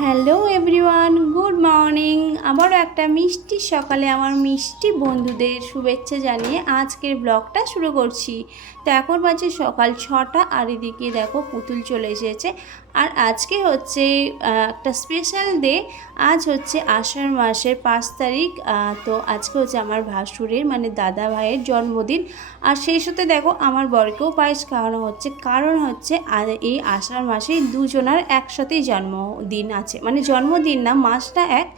Hello everyone, good morning. আবারও একটা মিষ্টি সকালে আমার মিষ্টি বন্ধুদের শুভেচ্ছা জানিয়ে আজকের ব্লগটা শুরু করছি। তো এখন বাজে সকাল ছটা আর এদিকে দেখো পুতুল চলে এসেছে। আর আজকে হচ্ছে একটা স্পেশাল ডে আজ হচ্ছে আষাঢ় মাসের পাঁচ তারিখ। তো আজকে হচ্ছে আমার ভাসুরের মানে দাদা ভাইয়ের জন্মদিন। আর সেই সাথে দেখো আমার বরকেও পায়েস খাওয়ানো হচ্ছে। কারণ হচ্ছে এই আষাঢ় মাসেই দুজনার একসাথেই জন্মদিন আছে। মানে জন্মদিন না, মাসটা এক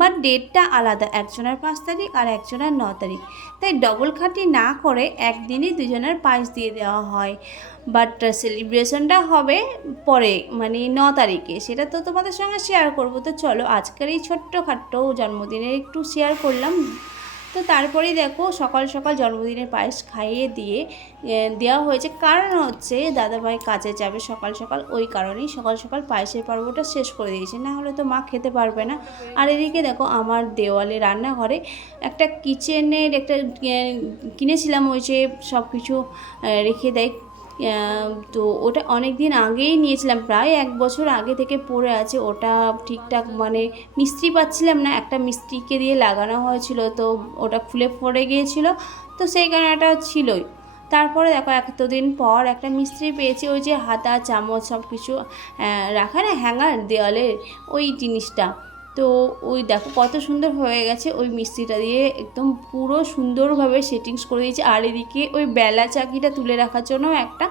বাট ডেটটা আলাদা। একজনের পাঁচ তারিখ আর একজনের ন তারিখ। তাই ডবল খাটি না করে একদিনই দুজনের পাঁচ দিয়ে দেওয়া হয়। বাট সেলিব্রেশনটা হবে পরে মানে ন তারিখে। সেটা তো তোমাদের সঙ্গে শেয়ার করব। তো চলো, আজকের এই ছোট্টখাট্টো জন্মদিনের একটু শেয়ার করলাম। তো তারপরেই দেখো সকাল সকাল জন্মদিনের পায়েস খাইয়ে দিয়ে দেওয়া হয়েছে। কারণ হচ্ছে দাদাভাই কাজে যাবে সকাল সকাল, ওই কারণেই সকাল সকাল পায়েসের পর্বটা শেষ করে দিয়েছে। না হলে তো মা খেতে পারবে না। আর এদিকে দেখো আমার দেওয়ালে রান্নাঘরে একটা কিচেনের একটা কিনেছিলাম ওই যে সব কিছু রেখে দেয়। তো ওটা অনেক দিন আগেই নিয়েছিলাম, প্রায় এক বছর আগে থেকে পড়ে আছে, ওটা ঠিকঠাক মানে মিস্ত্রি পাচ্ছিলাম না, একটা মিস্ত্রিকে দিয়ে লাগানো হয়েছিল, তো ওটা খুলে পড়ে গিয়েছিল, তো সেই কারণে এটা ছিলই। তারপরে দেখো, এতদিন পর একটা মিস্ত্রি পেয়েছি, ওই যে হাতা, চামচ সব কিছু রাখা না, হ্যাঙ্গার দেওয়ালে ওই জিনিসটা। তো ওই দেখো কত সুন্দর হয়ে গেছে, ওই মিস্ত্রিটা দিয়ে একদম পুরো সুন্দরভাবে সেটিংস করে দিয়েছে। আর এদিকে ওই বেলা চাকিটা তুলে রাখার জন্য একটা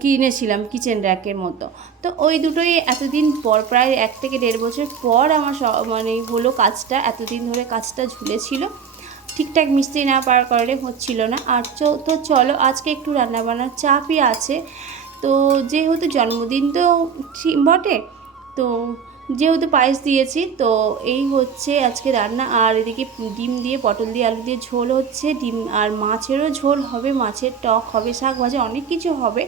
কিনেছিলাম কিচেন র্যাকের মতো। তো ওই দুটোই এতদিন পর, প্রায় এক থেকে দেড় বছর পর আমার স- মানে হলো কাজটা, এতদিন ধরে কাজটা ঝুলেছিল। ঠিকঠাক মিস্ত্রি না পাওয়ার কারণে হচ্ছিল না। আর তো চলো আজকে একটু রান্নাবান্নার চাপই আছে। তো যেহেতু জন্মদিন তো বটে, তো যেহেতু পায়েস দিয়েছি, তো এই হচ্ছে আজকে রান্না। আর এদিকে ডিম দিয়ে, পটল দিয়ে, আলু দিয়ে ঝোল হচ্ছে। ডিম আর মাছেরও ঝোল হবে, মাছের টক হবে, শাক ভাজা, অনেক কিছু হবে।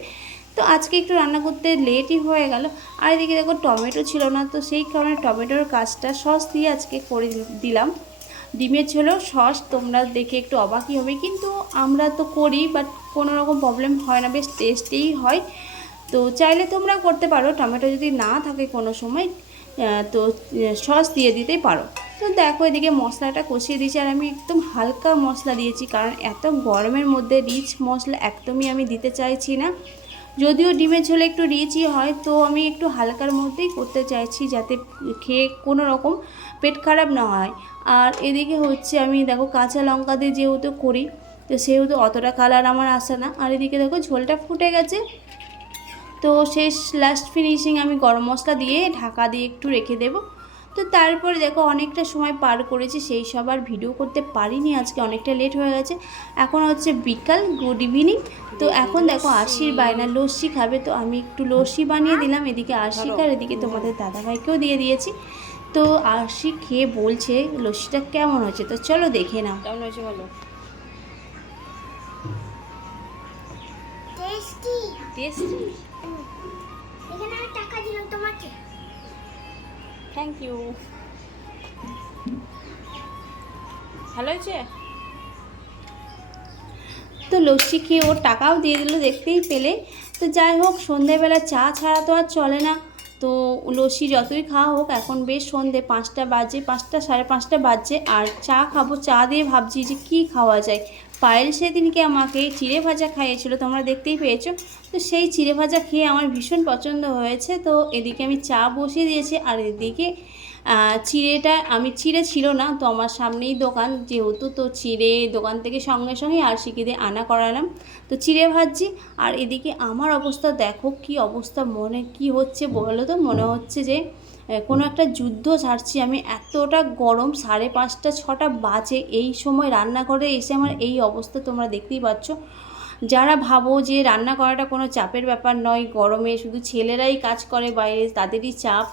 তো আজকে একটু রান্না করতে লেটই হয়ে গেল। আর এদিকে দেখো টমেটো ছিল না, তো সেই কারণে টমেটোর কাজটা সস দিয়ে আজকে করে দিলাম। ডিমের ঝোলেও সস, তোমরা দেখে একটু অবাকই হবে। কিন্তু আমরা তো করি বাট কোনো রকম প্রবলেম হয় না, বেশ টেস্টেই হয়। তো চাইলে তোমরা করতে পারো, টমেটো যদি না থাকে কোনো সময়। তো সস দিয়ে দিতেই পারো। তো দেখো, এদিকে মশলাটা কষিয়ে দিয়েছি আর আমি একদম হালকা মশলা দিয়েছি, কারণ এত গরমের মধ্যে রিচ মশলা একদমই আমি দিতে চাইছি না। যদিও ডিমের ঝোলে একটু রিচই হয়, তো আমি একটু হালকার মধ্যেই করতে চাইছি যাতে খেয়ে কোনো রকম পেট খারাপ না হয়। আর এদিকে হচ্ছে আমি দেখো, কাঁচা লঙ্কা দিয়ে যেহেতু করি, তো সেহেতু অতটা কালার আমার আসে না। আর এদিকে দেখো, ঝোলটা ফুটে গেছে। তো শেষ লাস্ট ফিনিশিং আমি গরম মশলা দিয়ে ঢাকা দিয়ে একটু রেখে দেবো। তো তারপরে দেখো অনেকটা সময় পার করেছি সেই সব আর ভিডিও করতে পারিনি আজকে অনেকটা লেট হয়ে গেছে। এখন হচ্ছে বিকাল গুড ইভিনিং তো এখন দেখো আশির বায়না লস্যি খাবে তো আমি একটু লস্যি বানিয়ে দিলাম এদিকে আশিক আর এদিকে তোমাদের দাদাভাইকেও দিয়ে দিয়েছি। তো আশি খেয়ে বলছে লস্যিটা কেমন হয়েছে তো চলো দেখে নাও। কেমন হয়েছে বলো? টেস্টি টেস্টি এখানে আমি টাকা দিলাম তোমাকে। থ্যাংক ইউ ভালো হয়েছে? তো লস্যি খেয়ে ওর টাকাও দিয়ে দিল দেখতেই পেলে। তো যাই হোক সন্ধেবেলা চা ছাড়া তো আর চলে না। তো লস্যি যতই খাওয়া হোক এখন বেশ সন্ধে পাঁচটা বাজে পাঁচটা সাড়ে পাঁচটা বাজছে আর চা খাব চা দিয়ে ভাবছি যে কী খাওয়া যায়। পায়েল সেদিনকে আমাকে চিড়ে ভাজা খাইয়েছিল, তোমরা দেখতেই পেয়েছ। তো সেই চিড়ে ভাজা খেয়ে আমার ভীষণ পছন্দ হয়েছে। তো এদিকে আমি চা বসিয়ে দিয়েছি, আর এদিকে চিড়েটা আমি, চিড়ে ছিল না, তো আমার সামনেই দোকান যেহেতু, তো চিড়ে দোকান থেকে সঙ্গে সঙ্গে আর দিয়ে আনা করালাম। তো চিড়ে ভাজছি, আর এদিকে আমার অবস্থা দেখো কি অবস্থা, মনে কি হচ্ছে বলো তো? মনে হচ্ছে যে কোনো একটা যুদ্ধ সারছি, আমি এতটা গরম, সাড়ে পাঁচটা, ছটা বাজে, এই সময় রান্নাঘরে এসে আমার এই অবস্থা তোমরা দেখতেই পাচ্ছ। যারা ভাবো যে রান্না করাটা কোনো চাপের ব্যাপার নয়, গরমে শুধু ছেলেরাই কাজ করে, বাইরে তাদেরই চাপ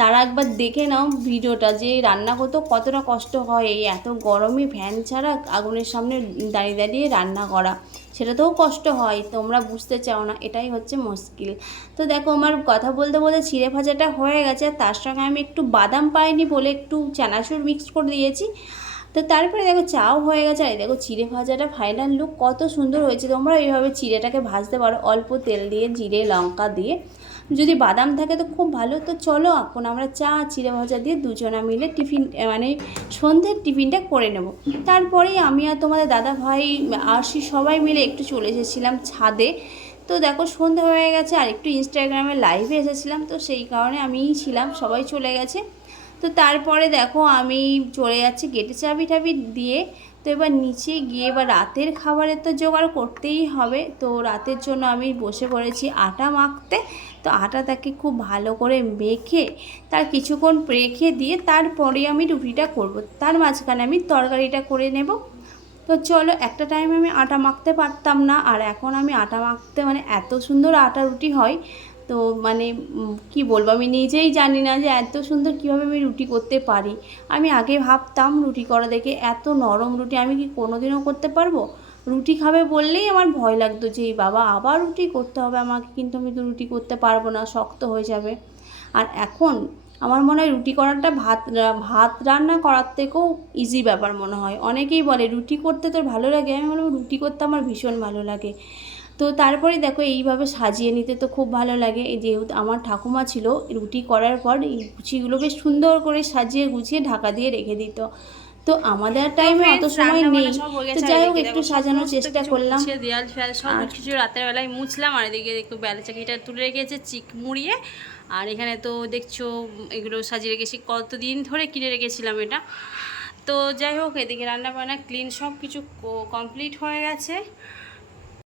তারা একবার দেখে নাও ভিডিওটা যে রান্না করতেও কতটা কষ্ট হয়। এই এত গরমে ফ্যান ছাড়া আগুনের সামনে দাঁড়িয়ে দাঁড়িয়ে রান্না করা, সেটাতেও কষ্ট হয়। তোমরা বুঝতে চাও না, এটাই হচ্ছে মুশকিল। তো দেখো, আমার কথা বলতে বলতে চিড়ে ভাজাটা হয়ে গেছে। আর তার সঙ্গে আমি একটু বাদাম পাইনি বলে একটু চানাচুর মিক্স করে দিয়েছি। তো তারপরে দেখো চাও হয়ে গেছে, আর দেখো চিড়ে ভাজাটা ফাইনাল লুক কত সুন্দর হয়েছে। তোমরা এইভাবে চিড়েটাকে ভাজতে পারো, অল্প তেল দিয়ে, জিরে, লঙ্কা দিয়ে। যদি বাদাম থাকে তো খুব ভালো। তো চলো এখন আমরা চা, চিড়ে ভাজা দিয়ে দুজনা মিলে টিফিন মানে সন্ধ্যের টিফিনটা করে নেব। তারপরেই আমি আর তোমাদের দাদা ভাই, আরশি সবাই মিলে একটু চলে এসেছিলাম ছাদে। তো দেখো সন্ধ্যা হয়ে গেছে, আর একটু ইনস্টাগ্রামে লাইভে এসেছিলাম। তো সেই কারণে আমিই ছিলাম, সবাই চলে গেছে। তো তারপরে দেখো আমি চলে যাচ্ছি গেটে চাবি টাবি দিয়ে। তো এবার নিচে গিয়ে এবার রাতের খাবারের তো জোগাড় করতেই হবে। তো রাতের জন্য আমি বসে পড়েছি আটা মাখতে। তো আটাটাকে খুব ভালো করে মেখে, তার কিছুক্ষণ রেখে দিয়ে তারপরে আমি রুটিটা করব। তার মাঝখানে আমি তরকারিটা করে নেব। তো চলো একটা টাইম আমি আটা মাখতে পারতাম না। আর এখন আমি আটা মাখতে মানে এত সুন্দর আটা রুটি হয়। তো মানে কি বলব, আমি নিজেই জানি না যে এত সুন্দর কীভাবে আমি রুটি করতে পারি। আমি আগে ভাবতাম রুটি করা দেখে এত নরম রুটি আমি কি কোনোদিনও করতে পারব? রুটি খাবে বললেই আমার ভয় লাগতো যে, এই বাবা, আবার রুটি করতে হবে আমাকে, কিন্তু আমি তো রুটি করতে পারব না, শক্ত হয়ে যাবে। আর এখন আমার মনে হয় রুটি করাটা ভাত ভাত রান্না করার থেকেও ইজি ব্যাপার মনে হয়। অনেকেই বলে, রুটি করতে তোর ভালো লাগে? আমি বলব, রুটি করতে আমার ভীষণ ভালো লাগে। তো তারপরে দেখো এইভাবে সাজিয়ে নিতে তো খুব ভালো লাগে। এই যেহেতু আমার ঠাকুমা ছিল রুটি করার পর এই লুচিগুলো বেশ সুন্দর করে সাজিয়ে গুছিয়ে ঢাকা দিয়ে রেখে দিত। তো আমাদের টাইমে অত সময় নেই। তো যাই হোক একটু সাজানোর চেষ্টা করলাম। দেয়াল ফেয়াল সব কিছু রাতের বেলায় মুছলাম আর এদিকে একটু বেলা চাকিটা তুলে রেখেছে চিক মুড়িয়ে। আর এখানে তো দেখছ এগুলো সাজিয়ে রেখেছি কতদিন ধরে কিনে রেখেছিলাম এটা। তো যাই হোক এদিকে রান্না বান্না ক্লিন সব কিছু কমপ্লিট হয়ে গেছে।